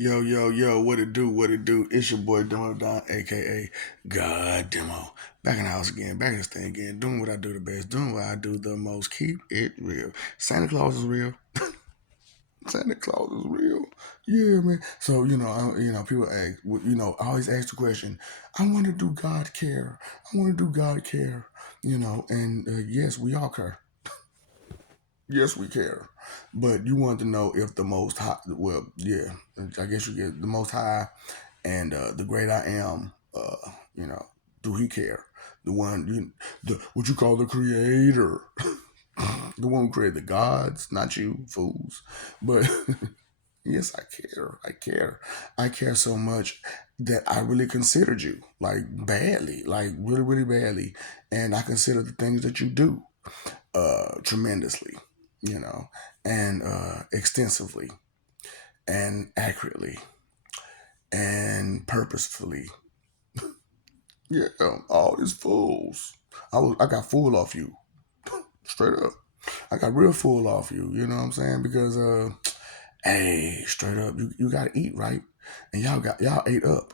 Yo, yo, yo, what it do, what it do? It's your boy Demo Don, aka God Demo. Back in the house again, back in this thing again, doing what I do the best, doing what I do the most. Keep it real. Santa Claus is real. Santa Claus is real. Yeah, man. So, people ask, I always ask the question, I want to do God care. I want to do God care, and yes, we all care. Yes, we care. But you want to know if the most high, well, yeah, I guess you get the most high and the great I am, you know, do he care? The one, what you call the creator, the one who created the gods, not you fools. But yes, I care. I care. I care so much that I really considered you, like badly, like really, really badly, and I consider the things that you do, tremendously, you know, and extensively and accurately and purposefully. Yeah, all these fools. I got fooled off you. Straight up. I got real fooled off you, you know what I'm saying? Because hey, straight up, you gotta eat, right? And y'all ate up.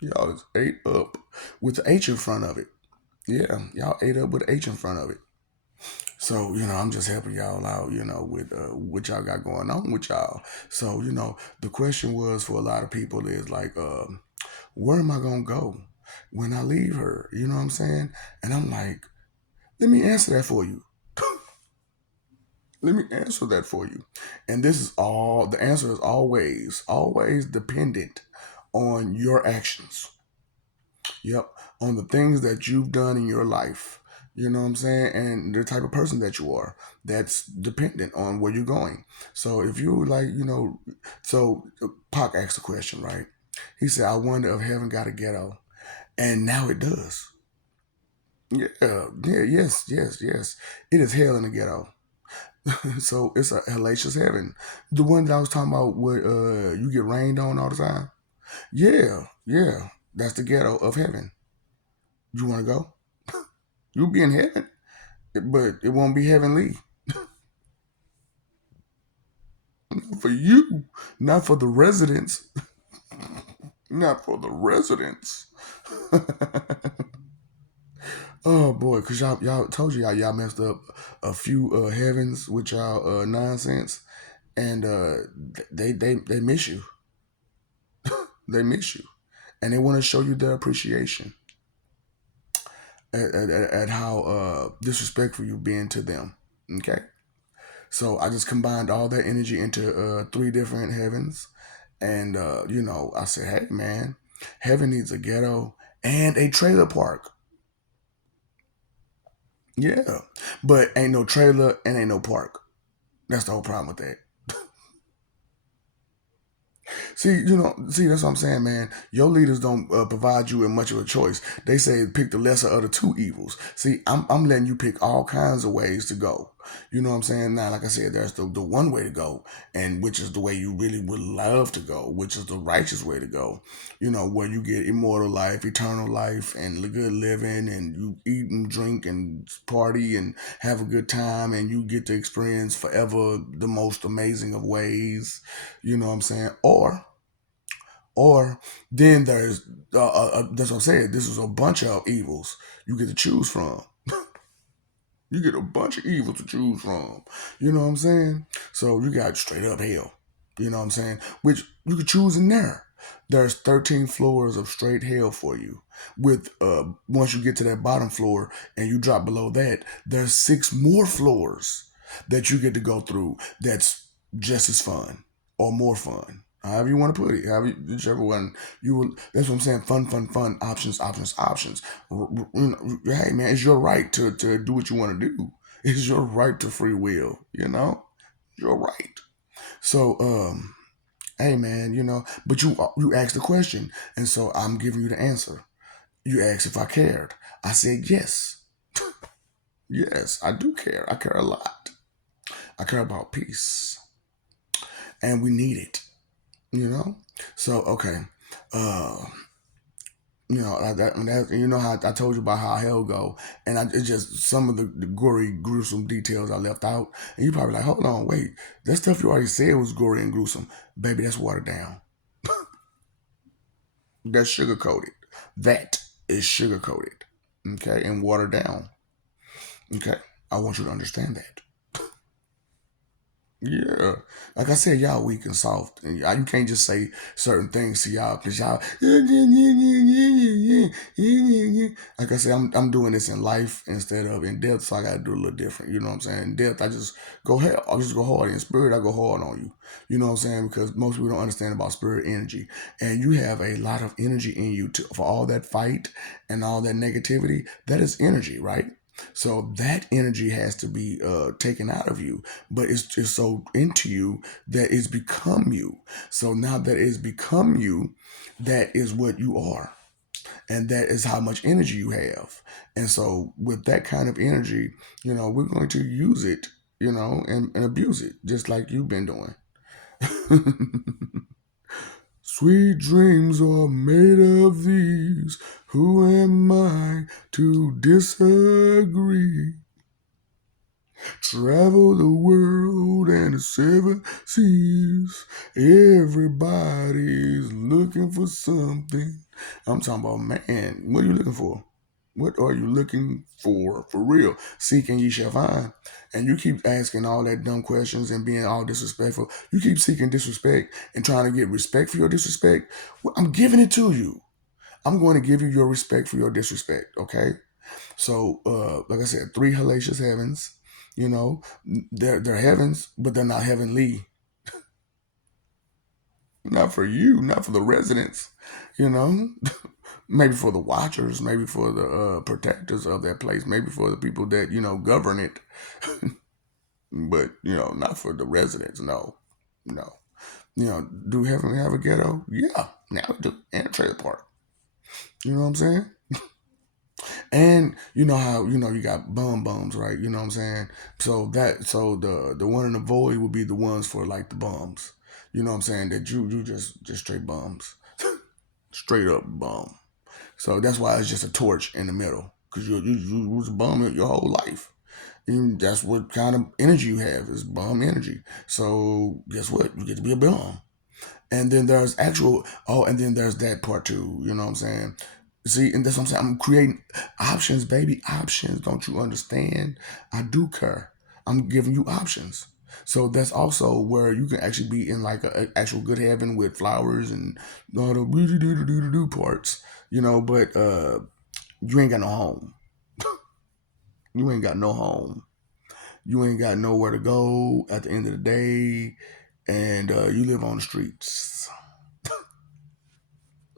Y'all just ate up with the H in front of it. Yeah, y'all ate up with the H in front of it. So, I'm just helping y'all out, with what y'all got going on with y'all. So, the question was for a lot of people is like, where am I gonna go when I leave her? You know what I'm saying? And I'm like, let me answer that for you. Let me answer that for you. And the answer is always, always dependent on your actions. Yep. On the things that you've done in your life. You know what I'm saying? And the type of person that you are. That's dependent on where you're going. So if you like, so Pac asked the question, right? He said, I wonder if heaven got a ghetto. And now it does. Yeah, yeah, yes, yes, yes. It is hell in the ghetto. So it's a hellacious heaven. The one that I was talking about where you get rained on all the time. Yeah, yeah. That's the ghetto of heaven. You wanna go? You'll be in heaven. But it won't be heavenly. For you, not for the residents. Not for the residents. Oh boy, cause y'all told you y'all messed up a few heavens with y'all nonsense, and they miss you. They miss you, and they want to show you their appreciation at how disrespectful you been to them. Okay, so I just combined all that energy into three different heavens, and I said, hey man, heaven needs a ghetto and a trailer park. Yeah, but ain't no trailer and ain't no park. That's the whole problem with that. See, that's what I'm saying, man. Your leaders don't provide you with much of a choice. They say pick the lesser of the two evils. See, I'm letting you pick all kinds of ways to go. You know what I'm saying? Now, like I said, there's the one way to go, and which is the way you really would love to go, which is the righteous way to go. Where you get immortal life, eternal life, and good living, and you eat and drink and party and have a good time, and you get to experience forever the most amazing of ways. You know what I'm saying? Or then there's that's what I'm saying. This is a bunch of evils you get to choose from. You get a bunch of evil to choose from. You know what I'm saying? So you got straight up hell. You know what I'm saying? Which you could choose in there. There's 13 floors of straight hell for you. With once you get to that bottom floor and you drop below that, there's six more floors that you get to go through. That's just as fun or more fun. However you want to put it, whichever one you will. That's what I'm saying. Fun, fun, fun. Options, options, options. Hey man, it's your right to do what you want to do. It's your right to free will. Your right. So hey man, but you asked the question, and so I'm giving you the answer. You asked if I cared. I said yes. Yes, I do care. I care a lot. I care about peace, and we need it. You know. So okay. Uh, you know how I told you about how hell go, and it's just some of the gory, gruesome details I left out, and you probably like, hold on, wait, that stuff you already said was gory and gruesome, baby. That's watered down. That's sugar coated. That is sugar coated, okay, and watered down. Okay, I want you to understand that. Yeah, like I said, y'all weak and soft, and you can't just say certain things to y'all because y'all. Like I said, I'm doing this in life instead of in depth, so I gotta do a little different. You know what I'm saying? In depth, I just go hard. I just go hard. In spirit, I go hard on you. You know what I'm saying? Because most people don't understand about spirit energy, and you have a lot of energy in you for all that fight and all that negativity. That is energy, right? So that energy has to be taken out of you, but it's just so into you that it's become you. So now that it's become you, that is what you are, and that is how much energy you have. And so with that kind of energy, we're going to use it, and abuse it, just like you've been doing. Sweet dreams are made of these. Who am I to disagree? Travel the world and the seven seas. Everybody's looking for something. I'm talking about, man, what are you looking for? What are you looking for real? Seeking ye shall find. And you keep asking all that dumb questions and being all disrespectful. You keep seeking disrespect and trying to get respect for your disrespect. Well, I'm giving it to you. I'm going to give you your respect for your disrespect, okay? So, like I said, three hellacious heavens. They're heavens, but they're not heavenly. Not for you, not for the residents. You know, maybe for the watchers, maybe for the protectors of that place, maybe for the people that govern it. But not for the residents. No, no. Do heaven have a ghetto? Yeah, now we do, and a trailer park. You know what I'm saying? And you know how you got bums, right? You know what I'm saying? So the one in the void would be the ones for like the bums. You know what I'm saying? That you just straight bums, straight up bum. So that's why it's just a torch in the middle because you was a bum your whole life. And that's what kind of energy you have is bum energy. So guess what? You get to be a bum. And then there's and then there's that part too. You know what I'm saying? See, and that's what I'm saying. I'm creating options, baby. Options. Don't you understand? I do care. I'm giving you options. So that's also where you can actually be in like a actual good heaven with flowers and all the do parts, but you ain't got no home. You ain't got no home. You ain't got nowhere to go at the end of the day. And you live on the streets.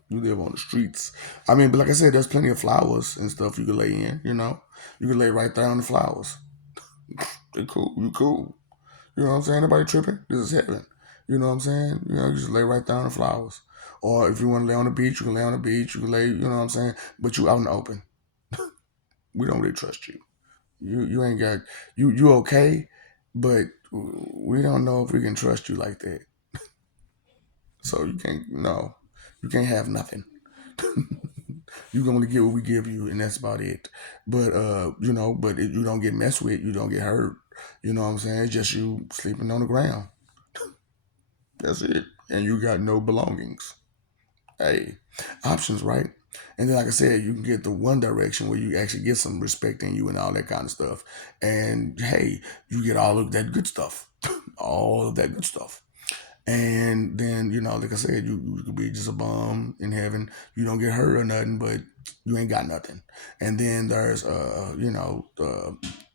You live on the streets. I mean, but like I said, there's plenty of flowers and stuff you can lay in. You can lay right there on the flowers. They cool. You cool. You know what I'm saying? Nobody tripping. This is heaven. You know what I'm saying? You just lay right there on the flowers. Or if you want to lay on the beach, you can lay on the beach. You can lay. You know what I'm saying? But you out in the open. We don't really trust you. You ain't got you okay, but we don't know if we can trust you like that. So you can't no, you can't have nothing. You can only get what we give you, and that's about it. But you don't get messed with, you don't get hurt. You know what I'm saying? It's just you sleeping on the ground. That's it, and you got no belongings. Hey, options, right? And then, like I said, you can get the one direction where you actually get some respect in you and all that kind of stuff. And hey, you get all of that good stuff, all of that good stuff. And then, like I said, you could be just a bum in heaven. You don't get hurt or nothing, but you ain't got nothing. And then there's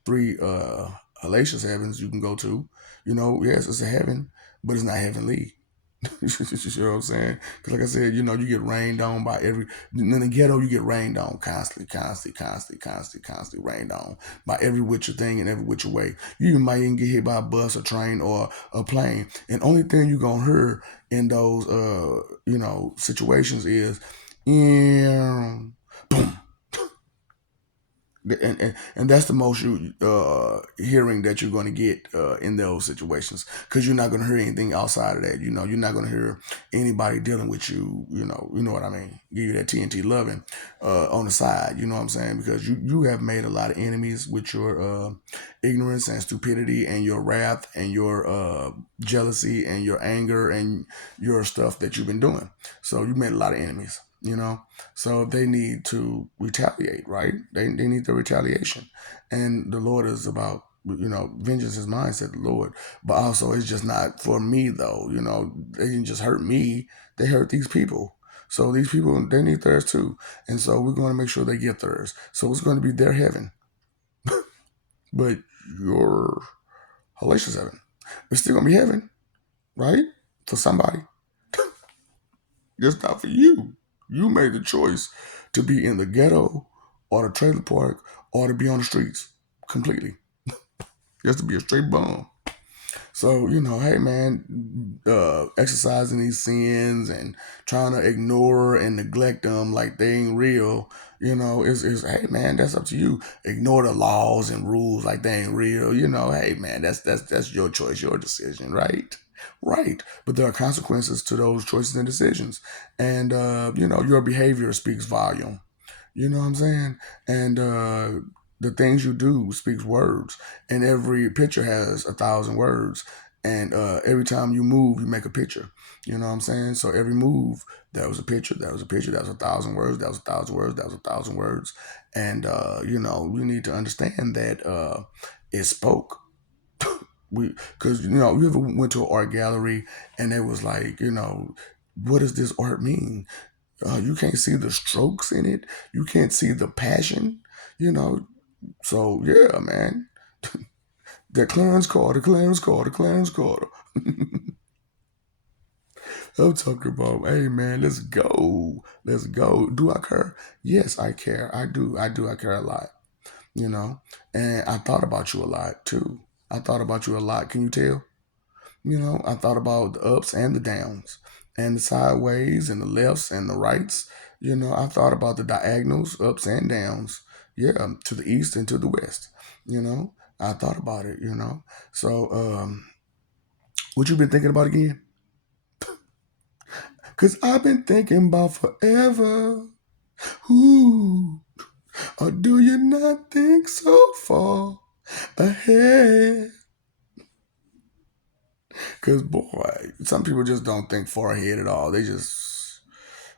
three hellacious heavens you can go to. Yes, it's a heaven, but it's not heavenly. You know what I'm saying? Because like I said, you get rained on by in the ghetto, you get rained on constantly rained on by every which thing and every which way. You might even get hit by a bus, a train, or a plane. And only thing you gonna hear in those situations is boom. And that's the most you hearing that you're going to get in those situations, because you're not going to hear anything outside of that. You're not going to hear anybody dealing with you. You know what I mean. Give you that TNT loving on the side. You know what I'm saying? Because you have made a lot of enemies with your ignorance and stupidity and your wrath and your jealousy and your anger and your stuff that you've been doing. So you made a lot of enemies. So they need to retaliate, right? They need the retaliation. And the Lord is about, vengeance is mine, said the Lord. But also, it's just not for me, though. They didn't just hurt me, they hurt these people. So these people, they need theirs too. And so we're going to make sure they get theirs. So it's going to be their heaven. But your hellacious heaven, it's still going to be heaven, right? For somebody. Just not for you. You made the choice to be in the ghetto or the trailer park or to be on the streets completely. Just to be a straight bum. So, hey man, exercising these sins and trying to ignore and neglect them like they ain't real, is hey man, that's up to you. Ignore the laws and rules like they ain't real, hey man, that's your choice, your decision, right? Right. But there are consequences to those choices and decisions. And your behavior speaks volume. You know what I'm saying? And the things you do speaks words. And every picture has 1,000 words. And every time you move, you make a picture. You know what I'm saying? So every move, that was a picture. That was a picture. That was 1,000 words. That was 1,000 words. That was 1,000 words. And you need to understand that it spoke. Because you ever went to an art gallery and it was like, what does this art mean? You can't see the strokes in it. You can't see the passion, you know. So yeah, man. The Clarence Carter, Clarence Carter, Clarence Carter. I'm talking about, hey man, let's go. Let's go. Do I care? Yes, I care. I do. I care a lot, you know. And I thought about you a lot too. I thought about you a lot. Can you tell? I thought about the ups and the downs and the sideways and the lefts and the rights. I thought about the diagonals, ups and downs. Yeah, to the east and to the west. I thought about it. So, what you been thinking about again? Cause I've been thinking about forever. Ooh, or do you not think so far ahead? Cause boy, some people just don't think far ahead at all. They just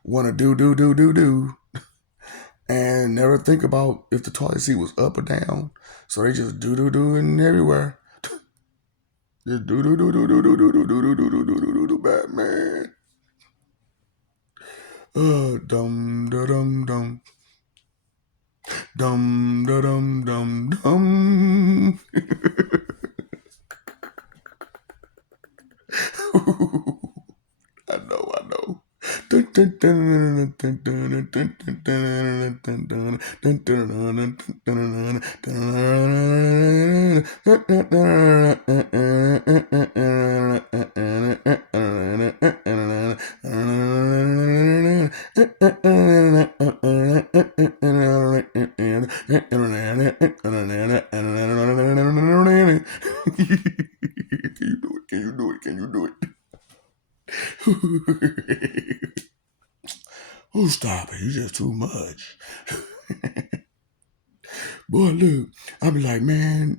want to do, and never think about if the toilet seat was up or down. So they just do and everywhere. Just do, Batman. Dum da dum dum dum da dum dum dum. I know, I know. Can you do it? Can you do it? Can you do it? Oh, stop it. You just too much. Boy, look, I be like, man,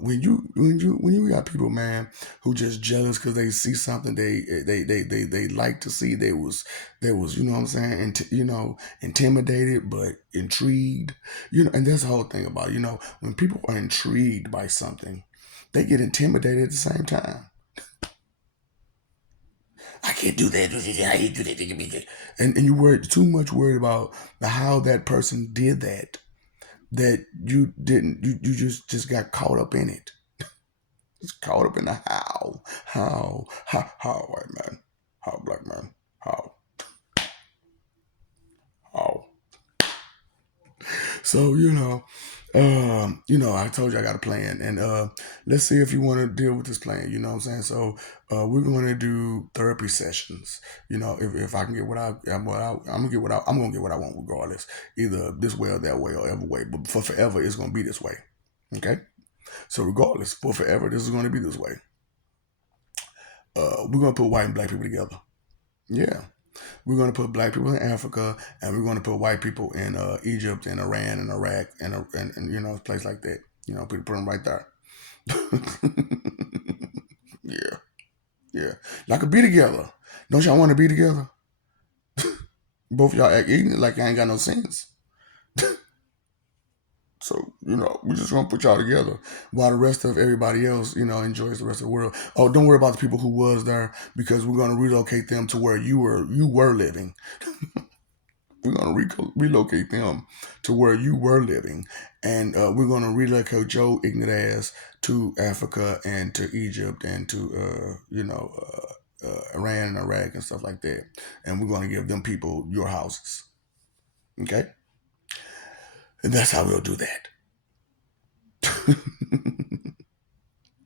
when you got people, man, who just jealous because they see something they like to see, they was you know what I'm saying, and intimidated but intrigued, and that's the whole thing about when people are intrigued by something, they get intimidated at the same time. I can't do that. I can't do that. And you were too much worried about how that person did that you didn't. You just got caught up in it. Just caught up in the how white man, how black man, how. So I told you I got a plan, and let's see if you want to deal with this plan. You know what I'm saying? So, we're going to do therapy sessions. If I can get I'm gonna get I'm gonna get what I want regardless, either this way or that way or ever way. But for forever, it's gonna be this way. Okay. So regardless, for forever, this is gonna be this way. We're gonna put white and black people together. Yeah. We're going to put black people in Africa, and we're going to put white people in Egypt and Iran and Iraq and a place like that. Put them right there. Yeah, yeah. Y'all could be together. Don't y'all want to be together? Both of y'all act ignorant like y'all ain't got no sense. So, we just gonna put y'all together while the rest of everybody else, enjoys the rest of the world. Oh, don't worry about the people who was there because we're gonna relocate them to where you were living. We're going to relocate them to where you were living. And we're going to relocate your ignorant ass to Africa and to Egypt and to, Iran and Iraq and stuff like that. And we're going to give them people your houses. Okay? And that's how we'll do that.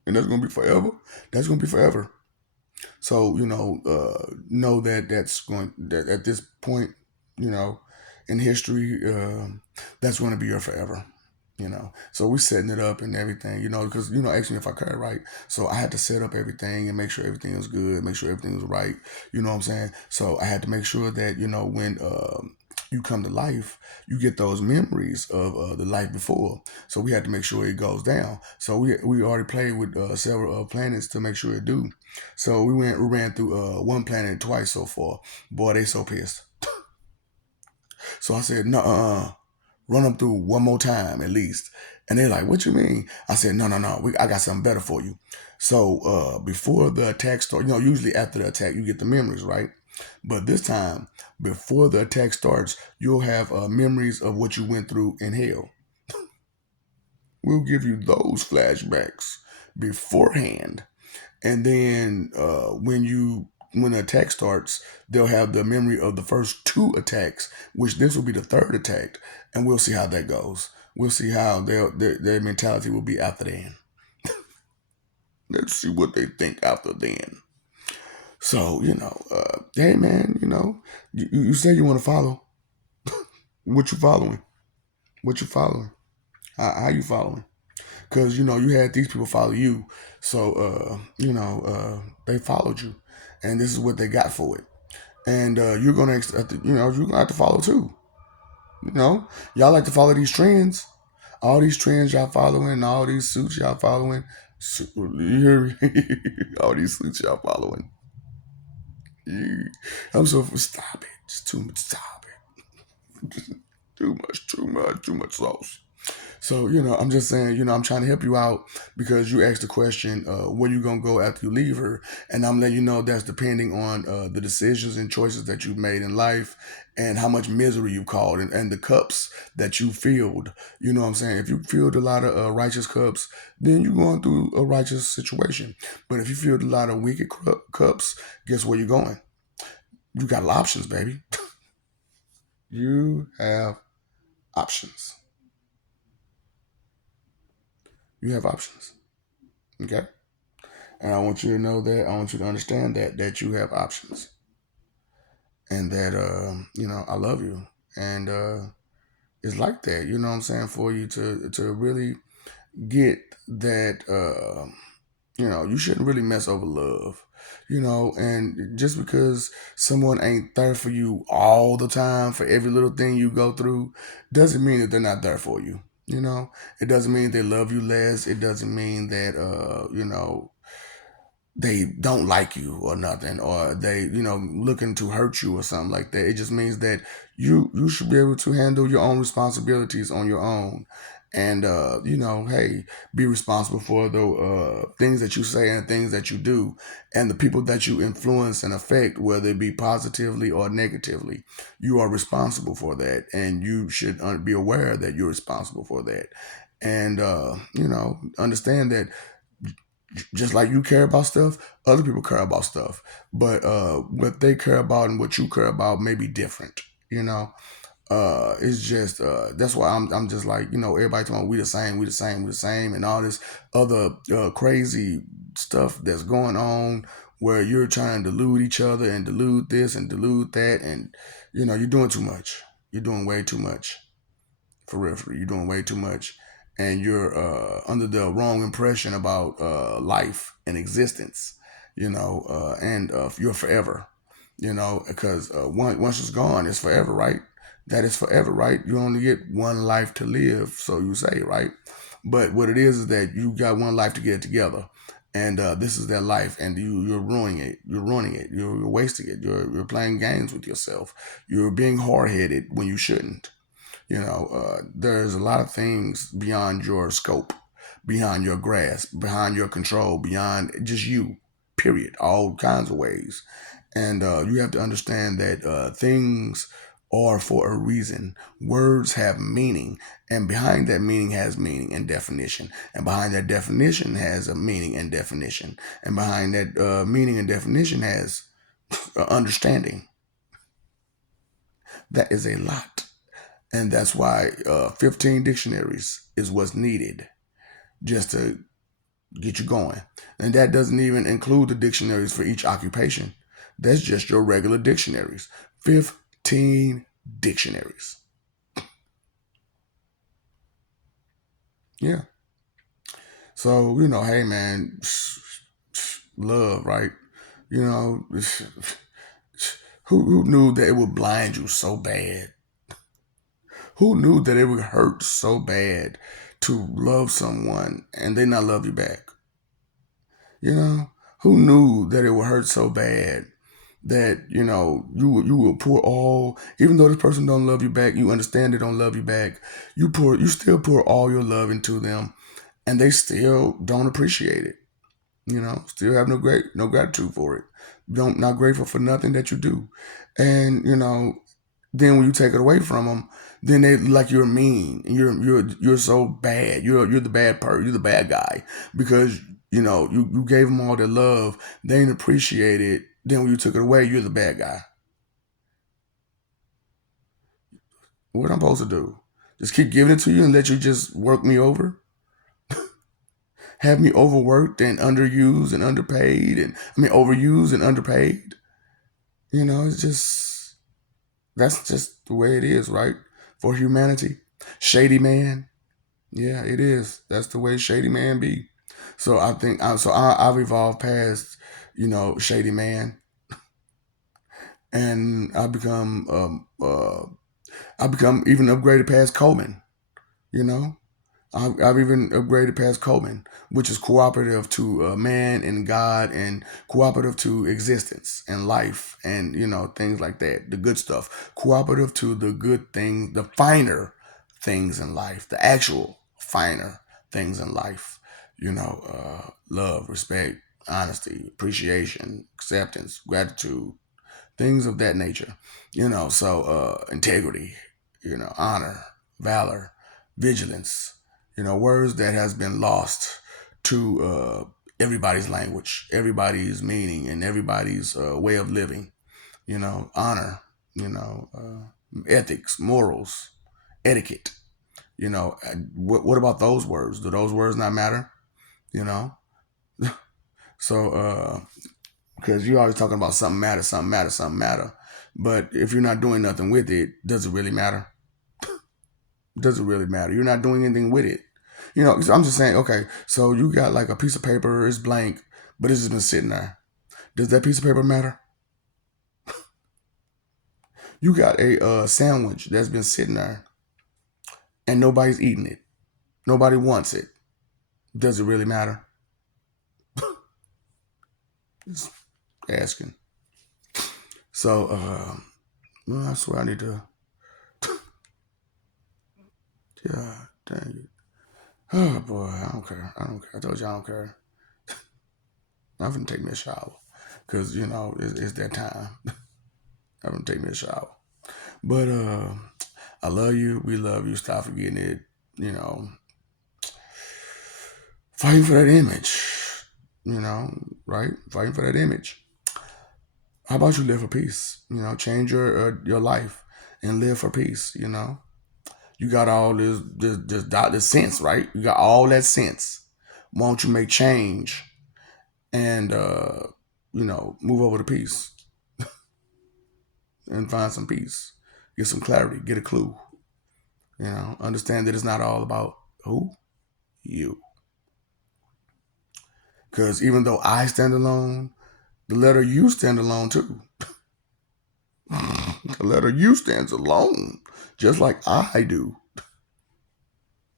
And that's going to be forever. That's going to be forever. So know that that at this point, you know, in history, that's going to be your forever. So we're setting it up and everything. Because asking me if I could, right? So I had to set up everything and make sure everything was good, make sure everything was right. You know what I'm saying? So I had to make sure that when you come to life, you get those memories of the life before. So we had to make sure it goes down. So we already played with several planets to make sure it do. So we ran through one planet twice so far. Boy, they so pissed. So I said, no, run them through one more time at least. And they're like, what you mean? I said, no, no, no, I got something better for you. So before the attack starts, usually after the attack, you get the memories, right? But this time, before the attack starts, you'll have memories of what you went through in hell. We'll give you those flashbacks beforehand. And then when the attack starts, they'll have the memory of the first two attacks, which this will be the third attack, and we'll see how that goes. We'll see how their mentality will be after then. Let's see what they think after then. So hey man, you say you want to follow. What you following? What you following? How you following? Because you had these people follow you, so they followed you, and this is what they got for it. And you're gonna have to follow too. Y'all like to follow these trends, all these trends y'all following, all these suits y'all following. You hear me? All these suits y'all following. I'm so stop it. It's too much. Stop it. Too much sauce. So, I'm just saying, I'm trying to help you out because you asked the question, where you going to go after you leave her? And I'm letting you know that's depending on the decisions and choices that you've made in life and how much misery you caused and the cups that you filled. You know what I'm saying? If you filled a lot of righteous cups, then you're going through a righteous situation. But if you filled a lot of wicked cups, guess where you're going? You got options, baby. You have options. You have options. Okay? And I want you to know that. I want you to understand that you have options, and that I love you, and it's like that. You know what I'm saying? For you to really get that. You shouldn't really mess over love. And just because someone ain't there for you all the time for every little thing you go through, doesn't mean that they're not there for you. It doesn't mean they love you less. It doesn't mean that they don't like you or nothing, or they looking to hurt you or something like that. It just means that you should be able to handle your own responsibilities on your own, and hey, be responsible for the things that you say and things that you do, and the people that you influence and affect, whether it be positively or negatively. You are responsible for that, and you should be aware that you're responsible for that, and understand that just like you care about stuff, other people care about stuff. But what they care about and what you care about may be different, you know. It's just that's why I'm just like, everybody talking about we the same, we the same, we the same, and all this other crazy stuff that's going on where you're trying to delude each other and delude this and delude that, and you're doing too much. You're doing way too much. For real, for real. You're doing way too much, and you're under the wrong impression about life and existence. And you're forever. Because once it's gone, it's forever, right? That is forever, right? You only get one life to live, so you say, right? But what it is that you got one life to get it together, and this is that life, and you're ruining it. You're ruining it. You're wasting it. You're playing games with yourself. You're being hard headed when you shouldn't. There's a lot of things beyond your scope, beyond your grasp, behind your control, beyond just you, period, all kinds of ways. And you have to understand that things are for a reason. Words have meaning, and behind that meaning has meaning and definition. And behind that definition has a meaning and definition. And behind that meaning and definition has understanding. That is a lot. And that's why 15 dictionaries is what's needed just to get you going. And that doesn't even include the dictionaries for each occupation. That's just your regular dictionaries. 15 dictionaries. Yeah. So, hey man, love, right? You know, who knew that it would blind you so bad? Who knew that it would hurt so bad to love someone and they not love you back? You know, who knew that it would hurt so bad that you will pour all, even though this person don't love you back, you understand they don't love you back. You still pour all your love into them, and they still don't appreciate it. Still have no gratitude for it. Don't Not grateful for nothing that you do, and then when you take it away from them, then they like you're mean and you're so bad. You're the bad part. You're the bad guy because you gave them all their love. They didn't appreciate it. Then when you took it away, you're the bad guy. What am I supposed to do? Just keep giving it to you and let you just work me over? Have me overworked and underused and underpaid, and I mean overused and underpaid? It's just that's just the way it is, right? For humanity. Shady man. Yeah, it is. That's the way shady man be. So I think I've evolved past, shady man, and I become even upgraded past Coleman. You know, I've even upgraded past Coleman, which is cooperative to man and God, and cooperative to existence and life, and things like that. The good stuff. Cooperative to the good things, the finer things in life, the actual finer things in life. Love, respect, honesty, appreciation, acceptance, gratitude, things of that nature. Integrity, honor, valor, vigilance, words that has been lost to everybody's language, everybody's meaning, and everybody's way of living. Honor, ethics, morals, etiquette. What about those words? Do those words not matter? You know, so because you're always talking about something matter, something matter, something matter. But if you're not doing nothing with it, does it really matter? Does it really matter? You're not doing anything with it. So I'm just saying, okay, so you got like a piece of paper, it's blank, but it's just been sitting there. Does that piece of paper matter? You got a sandwich that's been sitting there and nobody's eating it. Nobody wants it. Does it really matter? Just asking. So, well, I swear I need to. Yeah, dang it. Oh boy, I don't care. I don't care. I told you I don't care. I'm gonna take me a shower because it's that time. I'm gonna take me a shower. But I love you. We love you. Stop forgetting it. You know, fighting for that image. Right? Fighting for that image. How about you live for peace? Change your life and live for peace. You got all this sense, right? You got all that sense. Why don't you make change and move over to peace and find some peace, get some clarity, get a clue. Understand that it's not all about who you. Because even though I stand alone, the letter U stand alone too. The letter U stands alone, just like I do.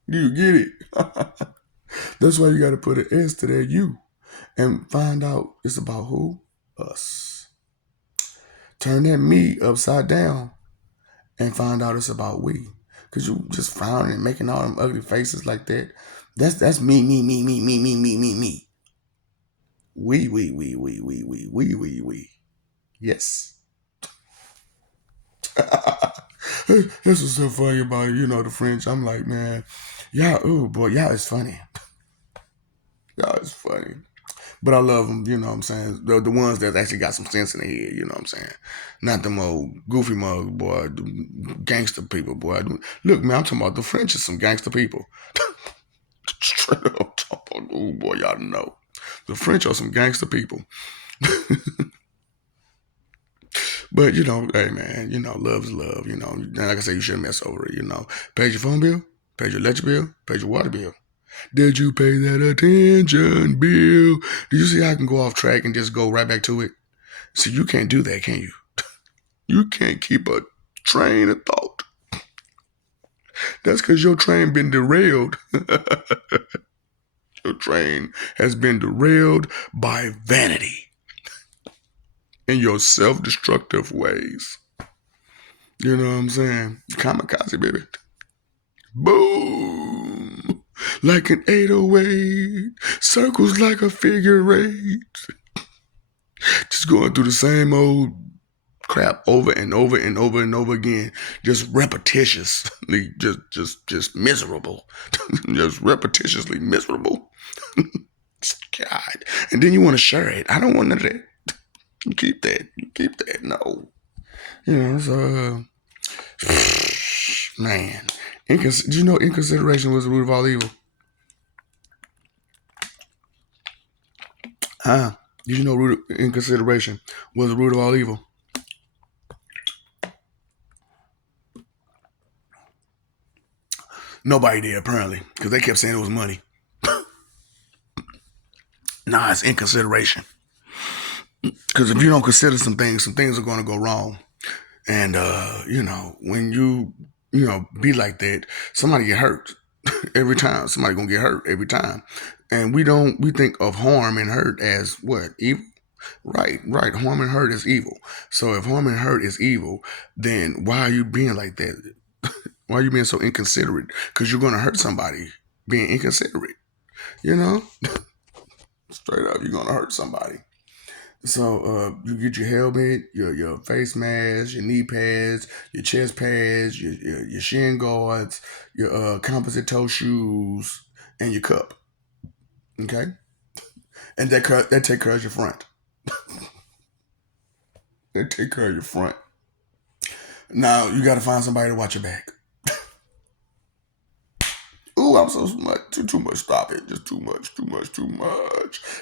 Do you get it? That's why you got to put an S to that U and find out it's about who? Us. Turn that me upside down and find out it's about we. Because you just frowning and making all them ugly faces like that. That's me, me, me, me, me, me, me, me, me. We. Yes. This is so funny about it. The French. I'm like, man, y'all, oh boy, y'all is funny. Y'all is funny. But I love them, you know what I'm saying? The ones that actually got some sense in their head, you know what I'm saying? Not them old goofy mugs, boy, the gangster people, boy. Look, man, I'm talking about the French is some gangster people. Straight up, talking about, oh boy, y'all know. The French are some gangster people. But, hey, man, love is love, Like I said, you shouldn't mess over it. Pay your phone bill, pay your electric bill, pay your water bill. Did you pay that attention bill? Did you see how I can go off track and just go right back to it? So you can't do that, can you? You can't keep a train of thought. That's because your train been derailed. Your train has been derailed by vanity in your self-destructive ways. You know what I'm saying? Kamikaze, baby. Boom! Like an 808. Circles like a figure eight. Just going through the same old crap over and over and over and over again, just repetitiously, just miserable, just repetitiously miserable. God, and then you want to share it. I don't want none of that. You keep that. You keep that. No, so man, do you know inconsideration was the root of all evil? Huh? Did you know inconsideration was the root of all evil? Nobody did, apparently, because they kept saying it was money. Nah, it's inconsideration. Because if you don't consider some things are going to go wrong. And, when be like that, somebody get hurt every time. Somebody going to get hurt every time. And we think of harm and hurt as what? Evil? Right. Harm and hurt is evil. So if harm and hurt is evil, then why are you being like that? Why are you being so inconsiderate? Because you're going to hurt somebody being inconsiderate. Straight up, you're going to hurt somebody. So you get your helmet, your face mask, your knee pads, your chest pads, your shin guards, your composite toe shoes, and your cup. Okay, and that take care of your front. They take care of your front. Now you got to find somebody to watch your back. Ooh, I'm so much too much. Stop it. Just too much.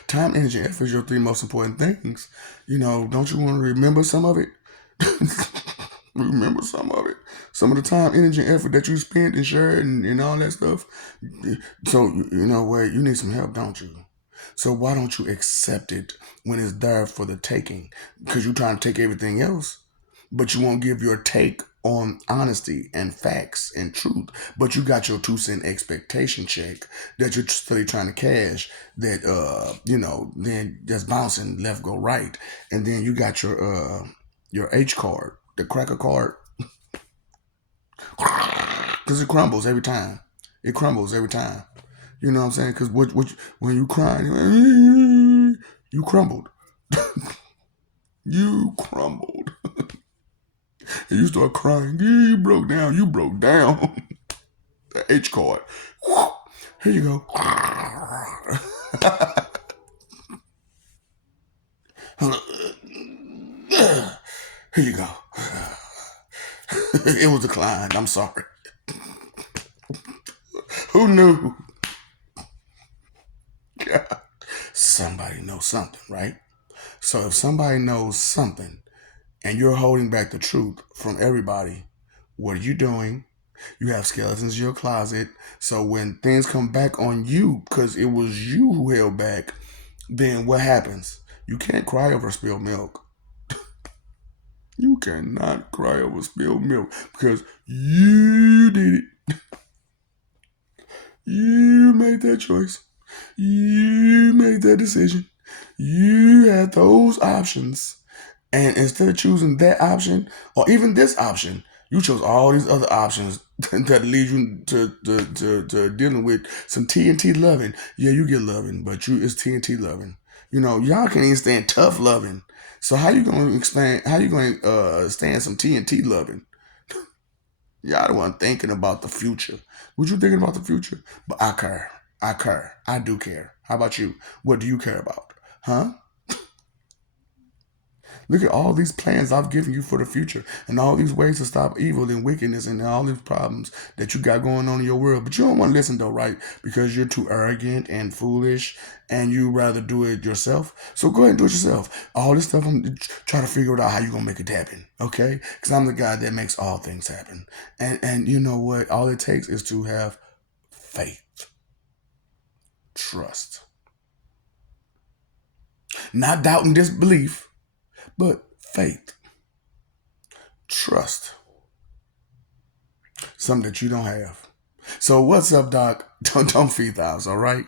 Time, energy, and effort is your three most important things. Don't you want to remember some of it? Remember some of it. Some of the time, energy, and effort that you spent and shared and all that stuff. So, you know what? You need some help, don't you? So why don't you accept it when it's there for the taking? Because you're trying to take everything else, but you won't give your take on honesty and facts and truth. But you got your 2 cent expectation check that you're still trying to cash that, then just bouncing left, go right. And then you got your H card, the cracker card, because it crumbles every time. It crumbles every time. You know what I'm saying? Because when you crying, you crumbled. You crumbled. And you start crying. You broke down. You broke down. The H card. Here you go. Here you go. It was declined. I'm sorry. Who knew? Somebody knows something, right? So if somebody knows something and you're holding back the truth from everybody, what are you doing? You have skeletons in your closet. So when things come back on you, because it was you who held back, then what happens? You can't cry over spilled milk. You cannot cry over spilled milk because you did it. You made that choice. You made that decision. You had those options. And instead of choosing that option or even this option, you chose all these other options that lead you to dealing with some TNT loving. Yeah, you get loving, but it's TNT loving. Y'all can't even stand tough loving. So how you gonna expand? How you gonna stand some TNT loving? Y'all the one thinking about the future. What you thinking about the future? But I care. I care. I do care. How about you? What do you care about? Huh? Look at all these plans I've given you for the future and all these ways to stop evil and wickedness and all these problems that you got going on in your world. But you don't want to listen though, right? Because you're too arrogant and foolish and you rather do it yourself. So go ahead and do it yourself. All this stuff, I'm trying to figure out how you're going to make it happen, okay? Because I'm the guy that makes all things happen. And you know what? All it takes is to have faith, trust. Not doubt and disbelief, but faith, trust. Something that you don't have. So what's up, Doc? Don't feed the house, all right?